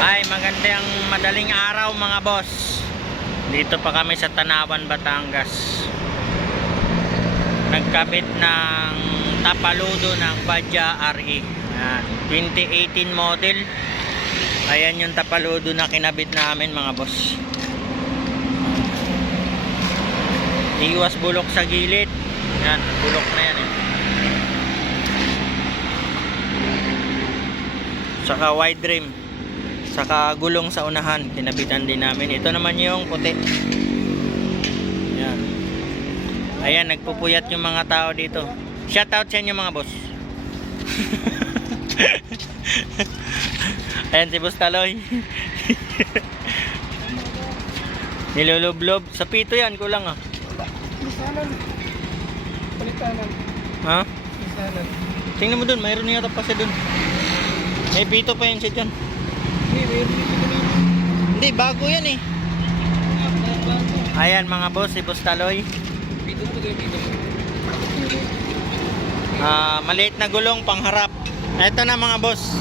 Ay, magandang madaling araw mga boss. Dito pa kami sa Tanawan, Batangas. Nagkabit ng tapaludo ng Badja RE. Ayan, 2018 model. Ayan yung tapaludo na kinabit namin mga boss. Iwas bulok sa gilid. Yan, bulok na yan eh. Saka wide rim. Saka gulong sa unahan. Kinabitan din namin. Ito naman yung puti. Yan. Ayan, nagpupuyat yung mga tao dito. Shout out sa inyo mga boss. Ayan si Boss Taloy. Nilulublob. Sa pito yan, kulang ah. Misalan. Palitanan. Ha? Misalan. Tingnan mo dun, mayroon yata pa siya dun. May pito pa yan siya dyan. Hindi, bago yan eh. Ayan mga boss, si Boss Taloy. Ah, maliit na gulong pangharap. Ito na mga boss.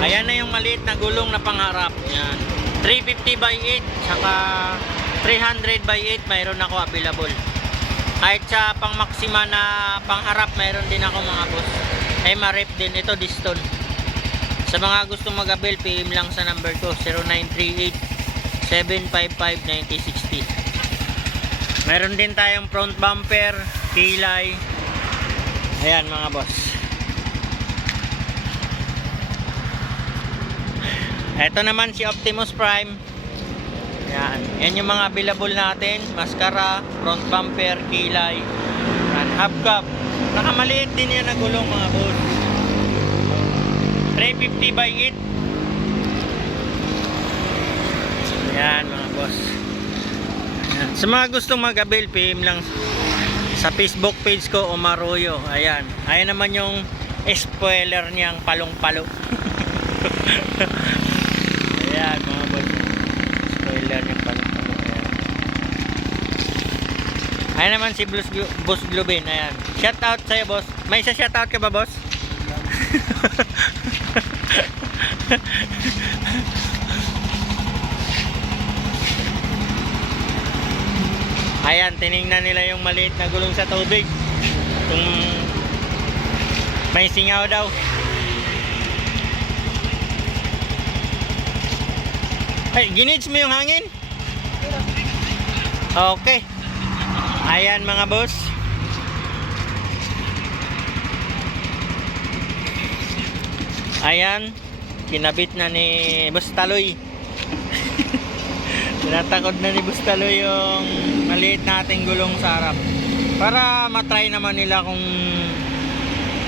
Ayan na yung maliit na gulong na pangharap. Yan. 350 by 8 saka 300 by 8 mayroon ako available. Kahit sa pang maxima na pangharap mayroon din ako mga boss. Ay ma-rep din ito diston. Sa mga gusto mag-avail, PM lang sa number ko 0938 755 9060. Meron din tayong front bumper, kilay. Ayan mga boss. Ito naman si Optimus Prime. Ayan. Yan yung mga available natin. Mascara, front bumper, kilay. Ayan. Hubcap. Nakamaliit din yan na gulong mga boss. 350 by 8. Ayan mga boss. Ayan. Sa mga gustong mag-avail, PM lang sa Facebook page ko, Omaroyo. Ayan. Ayan naman yung spoiler niyang palong-palo. Ayan mga boss. Spoiler niyang palong-palo. Ayan. Ayan naman si Glu- Boss Glubin. Ayan. Shout out sa'yo, boss. May isa shout out ka ba, boss? Ayan, tiningnan nila yung maliit na gulong sa tubig. Kung may singaw daw. Ay, ginage mo yung hangin? Okay. Ayan mga boss. Ayan, kinabit na ni Boss Taloy. Tinatakod na ni Bustalo yung maliit nating gulong sa harap. Para matry naman nila kung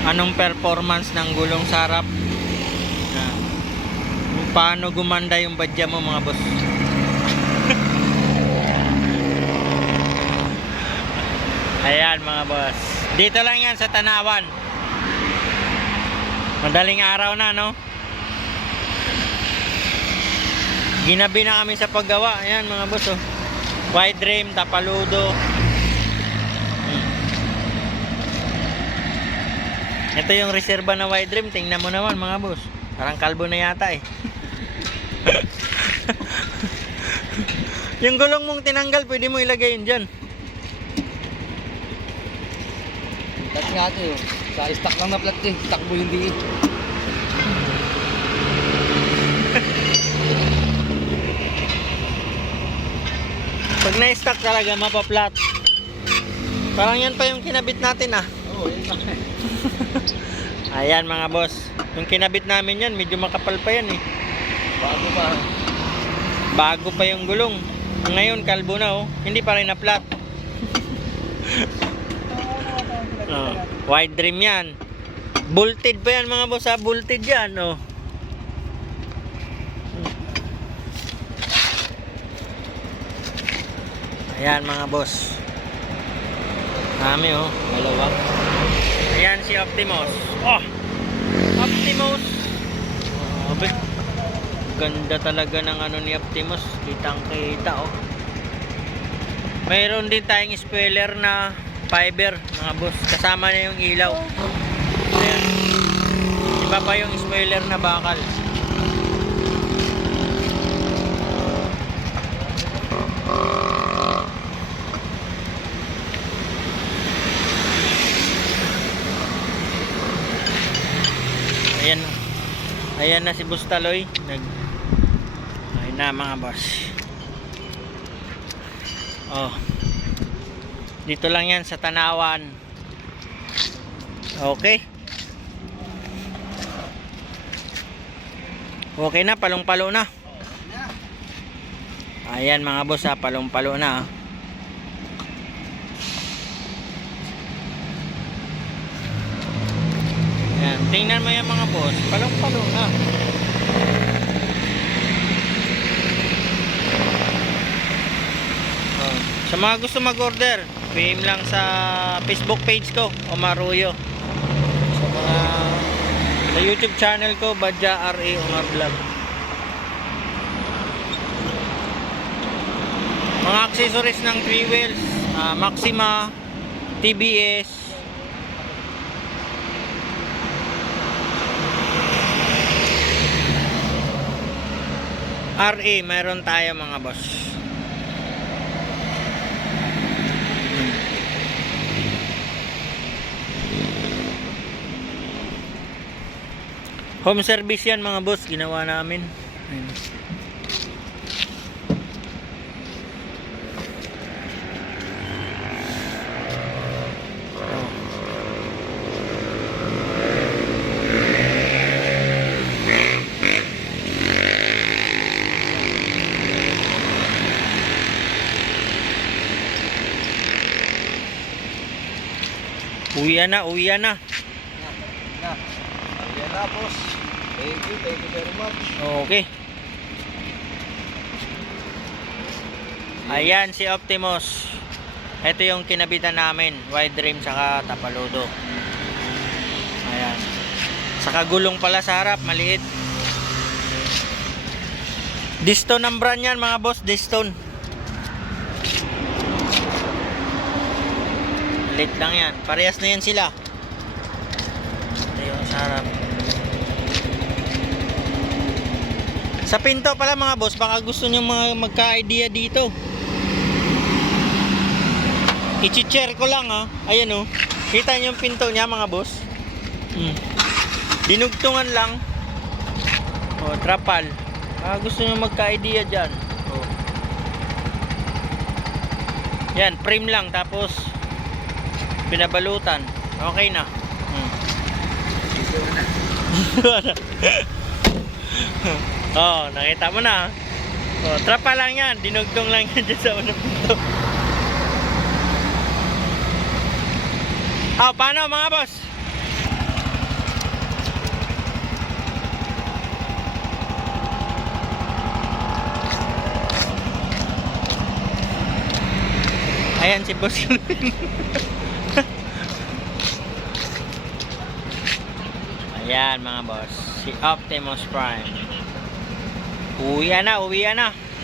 anong performance ng gulong sa harap. Paano gumanda yung badya mo mga boss. Ayan mga boss. Dito lang yan sa Tanawan. Madaling araw na no? Ginabi na kami sa paggawa. Ayan mga boss oh. Wide rim, tapaludo. Hmm. Ito yung reserba na wide rim. Tingnan mo naman mga boss. Parang kalbo na yata eh. yung gulong mong tinanggal, pwede mo ilagay yun dyan. Plat nga ito yun. Sa stock lang na plat eh. Mo hindi eh. Pag na-stock talaga, mapaplat. Parang yan pa yung kinabit natin ah. Oo, yun lang eh. Ayan mga boss. Yung kinabit namin yan, medyo makapal pa yan eh. Bago pa. Bago pa yung gulong. Ngayon, kalbo na oh. Hindi pa rin na-flat. Oh, wide rim yan. Bolted pa yan mga boss ha. Bolted yan oh. Ayan mga boss. Dami oh. Dalawa. Ayan si Optimus. Oh! Optimus! Grabe. Ganda talaga ng ano ni Optimus. Kitang kita oh. Mayroon din tayong spoiler na fiber mga boss. Kasama na yung ilaw. Ayan. Iba pa yung spoiler na bakal. Ayan. Ayan na si Bustaloy. Nag Ayan na mga boss. Oh. Dito lang yan sa Tanawan. Okay. Okay na, palong-palo na. Ayan mga boss ha, palong-palo na. ah. Ayan, tingnan mo yan mga boss, palong-palo na. Oh, Sa mga gusto mag-order, PM lang sa Facebook page ko, Omaruyo. Sa mga sa YouTube channel ko, Badja RA Omar Vlog. Mga accessories ng 3 wheels, ah, Maxima, TBS, RA, meron tayo mga boss. Home service yan mga boss, ginawa namin. Ayun. Uwi na, uwi. Na. Boss. Thank you, thank you very much. Okay. Ayan si Optimus. Ito yung kinabitan namin, wide rim saka tapaludo. Ayan. Saka gulong pala sa harap, maliit. Distone ang brand yan mga boss, Distone. Maliit lang yan. Parehas na yan sila. Ito yung sa harap. Sa pinto pala mga boss, baka gusto nyo mga magka-idea dito. I-share ko lang ha. Ayan oh. Kita nyo yung pinto niya mga boss. Hmm. Dinugtungan lang. Oh, trapal. Baka gusto nyo magka-idea dyan. Oh. Yan, frame lang tapos pinabalutan. Okay na. Hmm. oh, nakita mo na. Oh, trapa lang yan. Dinugtong lang yan dyan sa unang pinto. Oh, paano mga boss? Ayan si boss. Ayan mga boss. Si Optimus Prime. Uwi na, uwi na.